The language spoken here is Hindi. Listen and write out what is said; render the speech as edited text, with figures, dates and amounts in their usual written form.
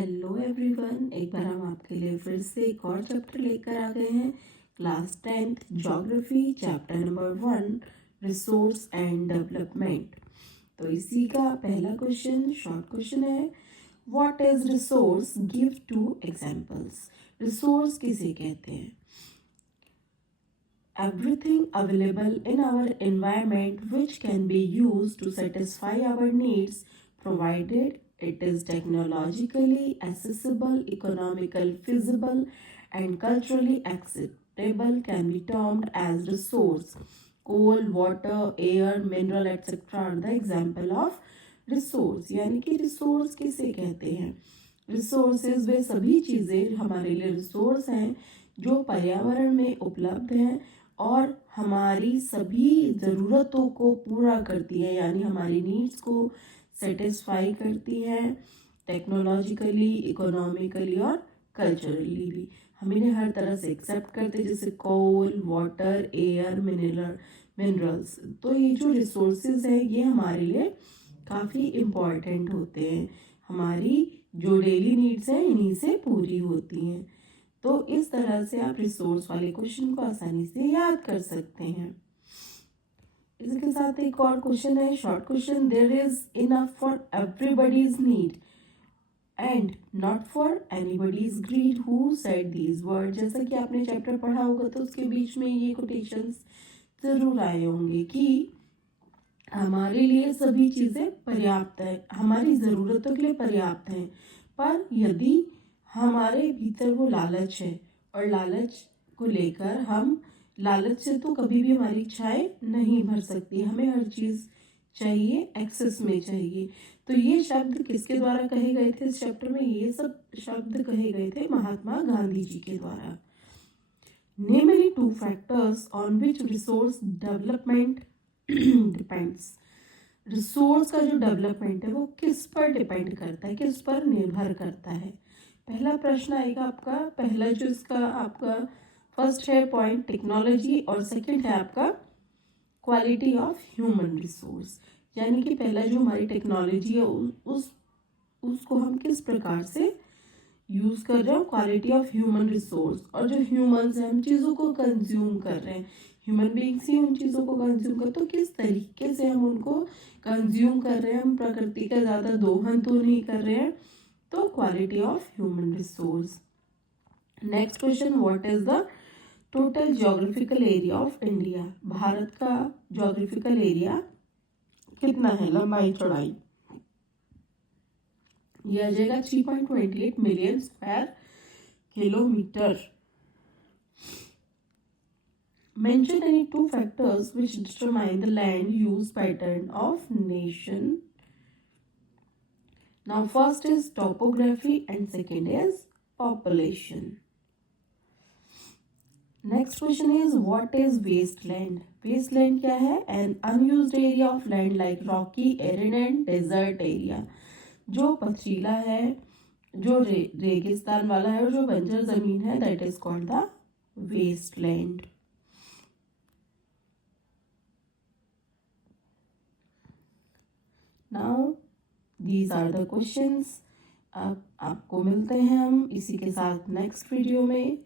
हेलो एवरीवन, एक बार हम आपके लिए फिर से एक और चैप्टर लेकर आ गए हैं। Class 10th geography chapter number 1 resource and development. तो इसी का पहला क्वेश्चन शॉर्ट क्वेश्चन है, what is resource, give 2 examples. Resource किसे कहते हैं? Everything available in our environment which can be used to satisfy our needs, provided it is technologically accessible, economical, feasible, and culturally acceptable, can be termed as resource. Coal, water, air, mineral, etc. are the example of resource. यानी कि resource किसे कहते हैं? रिसोर्सेज वे सभी चीज़ें हमारे लिए रिसोर्स हैं जो पर्यावरण में उपलब्ध हैं और हमारी सभी ज़रूरतों को पूरा करती है, यानी हमारी नीड्स को सेटिस्फाई करती हैं टेक्नोलॉजिकली, इकोनॉमिकली और कल्चरली भी। हम इन्हें हर तरह से एक्सेप्ट करते हैं, जैसे कोल, वाटर, एयर, मिनरल्स। तो ये जो रिसोर्सेज हैं ये हमारे लिए काफ़ी इम्पॉर्टेंट होते हैं, हमारी जो डेली नीड्स हैं इन्हीं से पूरी होती हैं। तो इस तरह से आप रिसोर्स वाले क्वेश्चन को आसानी से याद कर सकते हैं। इसके साथ एक और क्वेश्चन है, short question, there is enough for everybody's need and not for anybody's greed, who said these word. जैसा कि आपने चैप्टर पढ़ा होगा तो उसके बीच में ये कोटेशंस जरूर आए होंगे कि हमारे लिए सभी चीज़ें पर्याप्त है, हमारी ज़रूरतों के लिए पर्याप्त हैं, पर यदि हमारे भीतर वो लालच है और लालच को लेकर हम लालच से तो कभी भी हमारी इच्छाएं नहीं भर सकती, हमें हर चीज़ चाहिए, एक्सेस में चाहिए। तो ये शब्द किसके द्वारा कहे गए थे इस चैप्टर में? ये सब शब्द कहे गए थे महात्मा गांधी जी के द्वारा। Name any 2 factors on which resource development depends. Resource का जो डेवलपमेंट है वो किस पर डिपेंड करता है, किस पर निर्भर करता है? पहला प्रश्न आएगा आपका, पहला जो इसका आपका फर्स्ट है पॉइंट टेक्नोलॉजी और सेकंड है आपका क्वालिटी ऑफ ह्यूमन रिसोर्स। यानी कि पहला जो हमारी टेक्नोलॉजी है उसको हम किस प्रकार से यूज़ कर रहे हो, क्वालिटी ऑफ ह्यूमन रिसोर्स। और जो ह्यूमंस हैं हम चीज़ों को कंज्यूम कर रहे हैं, ह्यूमन बींग्स ही उन चीज़ों को कंज्यूम कर, तो किस तरीके से हम उनको कंज्यूम कर रहे हैं, हम प्रकृति का ज़्यादा दोहन तो नहीं कर रहे हैं। तो quality of human resource. Next question, what is the total geographical area of India. Bharat का ज्योग्राफिकल एरिया कितना है, लंबाई चौड़ाई? यह आ जाएगा 3.28 million square kilometre. Mention any 2 factors which determine the land use pattern of nation. Now first is topography and second is population. Next question is, what is wasteland? Wasteland क्या है? An unused area of land like rocky, arid and desert area. जो पथरीला है, जो रेगिस्तान वाला है और जो बंजर जमीन है, that is called the wasteland. Now these are the questions. अब आपको मिलते हैं हम इसी के साथ नेक्स्ट वीडियो में।